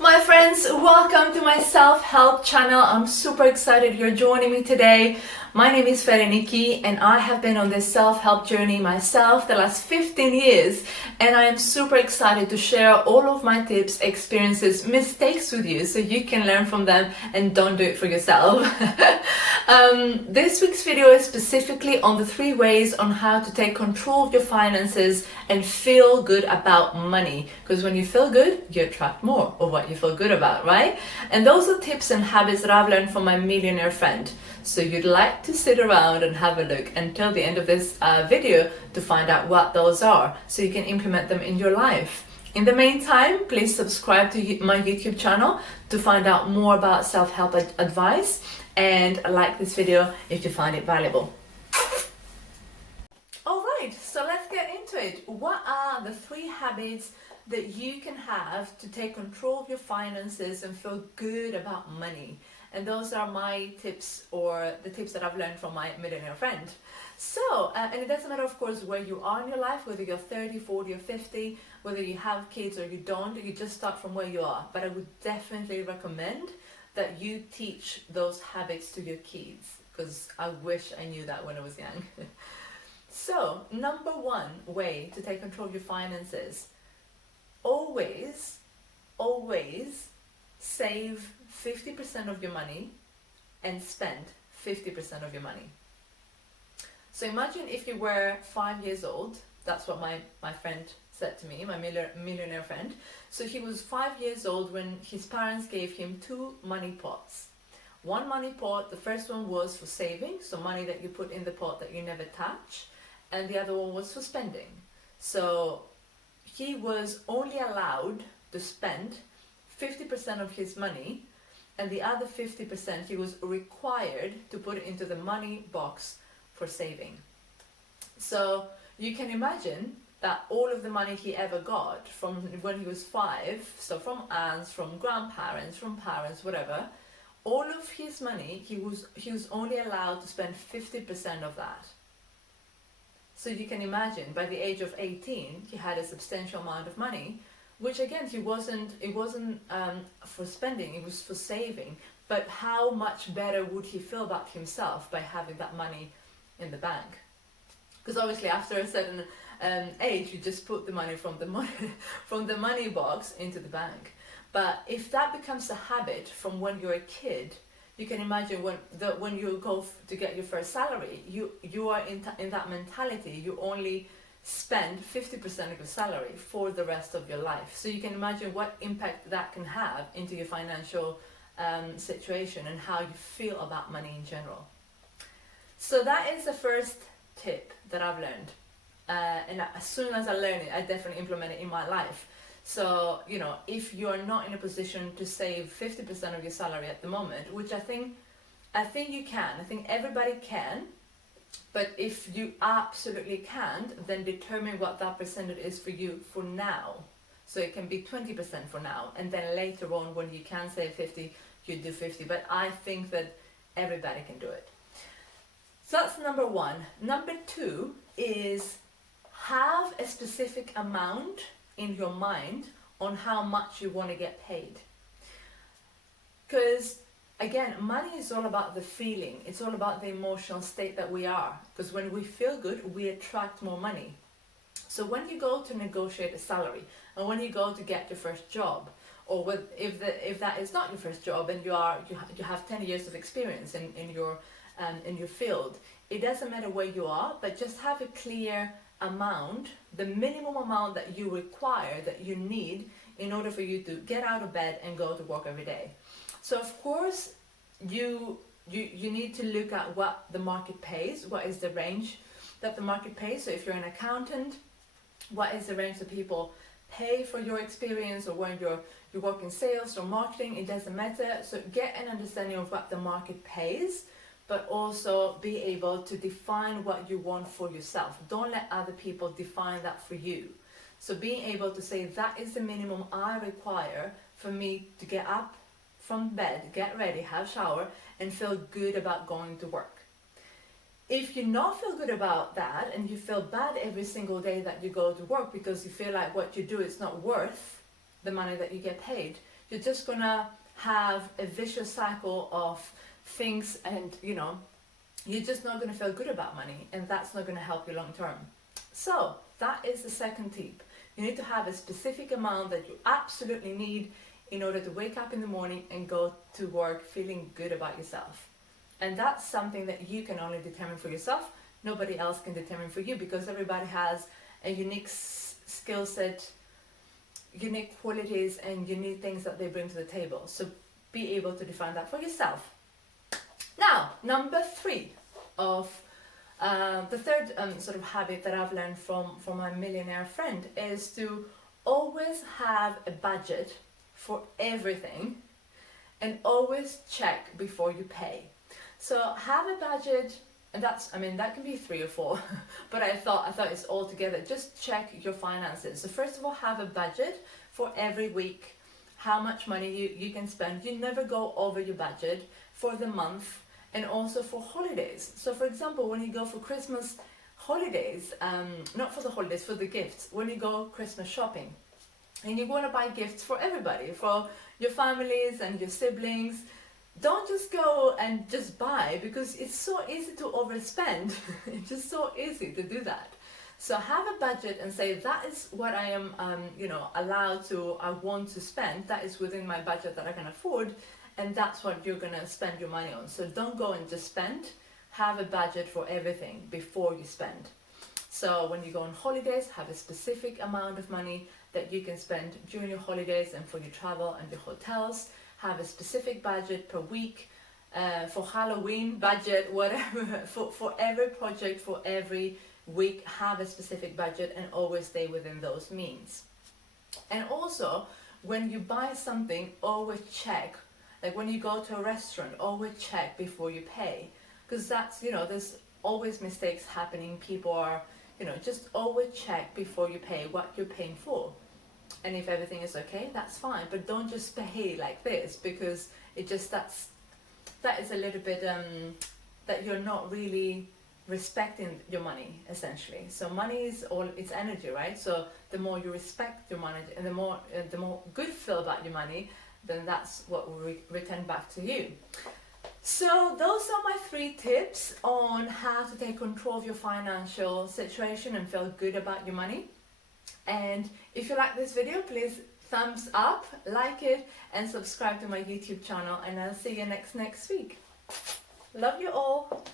My friends, welcome to my self-help channel. I'm super excited you're joining me today. My name is Fereniki and I have been on this self-help journey myself the last 15 years, and I am super excited to share all of my tips, experiences, mistakes with you so you can learn from them and don't do it for yourself. This week's video is specifically on the 3 ways on how to take control of your finances and feel good about money, because when you feel good, you attract more of what you feel good about, right? And those are tips and habits that I've learned from my millionaire friend. So you'd like to sit around and have a look until the end of this video to find out what those are so you can implement them in your life. In the meantime, please subscribe to my YouTube channel to find out more about self-help advice, and like this video if you find it valuable. Alright, so let's get into it. What are the 3 habits that you can have to take control of your finances and feel good about money? And those are my tips, or the tips that I've learned from my millionaire friend. So, and it doesn't matter, of course, where you are in your life, whether you're 30, 40 or 50, whether you have kids or you don't, you just start from where you are. But I would definitely recommend that you teach those habits to your kids, because I wish I knew that when I was young. So, number 1 way to take control of your finances: always save 50% of your money and spend 50% of your money. So imagine if you were 5 years old. That's what my friend said to me, my millionaire friend. So he was 5 years old when his parents gave him 2 money pots. One money pot, the first one was for saving, so money that you put in the pot that you never touch, and the other one was for spending. So he was only allowed to spend 50% of his money, and the other 50% he was required to put it into the money box for saving. So you can imagine that all of the money he ever got from when he was 5, so from aunts, from grandparents, from parents, whatever, all of his money, he was only allowed to spend 50% of that. So you can imagine, by the age of 18, he had a substantial amount of money, which again, it wasn't for spending, it was for saving. But how much better would he feel about himself by having that money in the bank? Because obviously after a certain age, you just put the money from the money box into the bank. But if that becomes a habit from when you're a kid, you can imagine when you go to get your first salary, you are in that mentality. You only spend 50% of your salary for the rest of your life. So you can imagine what impact that can have into your financial situation and how you feel about money in general. So that is the first tip that I've learned. And as soon as I learned it, I definitely implement it in my life. So, you know, if you're not in a position to save 50% of your salary at the moment, which I think you can, I think everybody can, but if you absolutely can't, then determine what that percentage is for you for now. So it can be 20% for now, and then later on when you can save 50, you do 50. But I think that everybody can do it. So that's number 1. Number 2 is have a specific amount in your mind on how much you want to get paid. Because again, money is all about the feeling. It's all about the emotional state that we are. Because when we feel good, we attract more money. So when you go to negotiate a salary, and when you go to get your first job, or if that is not your first job and you have 10 years of experience in your field, it doesn't matter where you are, but just have a clear amount, the minimum amount that you require, that you need in order for you to get out of bed and go to work every day. So of course you need to look at what the market pays, what is the range that the market pays. So if you're an accountant, what is the range that people pay for your experience, or when you work in sales or marketing, it doesn't matter. So get an understanding of what the market pays, but also be able to define what you want for yourself. Don't let other people define that for you. So being able to say, that is the minimum I require for me to get up from bed, get ready, have a shower, and feel good about going to work. If you not feel good about that, and you feel bad every single day that you go to work because you feel like what you do is not worth the money that you get paid, you're just gonna have a vicious cycle of things, and you're just not gonna feel good about money, and that's not gonna help you long term. So that is the second tip. You need to have a specific amount that you absolutely need in order to wake up in the morning and go to work feeling good about yourself. And that's something that you can only determine for yourself. Nobody else can determine for you, because everybody has a unique skill set, unique qualities, and unique things that they bring to the table. So be able to define that for yourself. Now, number 3 of the third sort of habit that I've learned from my millionaire friend is to always have a budget for everything and always check before you pay. So have a budget, and that can be 3 or 4, but I thought it's all together. Just check your finances. So first of all, have a budget for every week, how much money you can spend. You never go over your budget for the month, and also for holidays. So for example, when you go for Christmas holidays, not for the holidays, for the gifts, when you go Christmas shopping, and you want to buy gifts for everybody, for your families and your siblings, don't just go and just buy, because it's so easy to overspend. It's just so easy to do that. So have a budget and say, that is what I am I want to spend, that is within my budget that I can afford, and that's what you're gonna spend your money on. So don't go and just spend. Have a budget for everything before you spend. So when you go on holidays, have a specific amount of money that you can spend during your holidays and for your travel and your hotels. Have a specific budget per week, for Halloween budget, whatever, for every project, for every week, have a specific budget and always stay within those means. And also, when you buy something, always check. Like when you go to a restaurant, always check before you pay, because that's, there's always mistakes happening. People are, just always check before you pay what you're paying for. And if everything is okay, that's fine. But don't just pay like this, because it just, that is a little bit, that you're not really respecting your money, essentially. So money is all, it's energy, right? So the more you respect your money, and the more good you feel about your money, then that's what will return back to you. So those are my 3 tips on how to take control of your financial situation and feel good about your money. And if you like this video, please thumbs up, like it, and subscribe to my YouTube channel, and I'll see you next week. Love you all.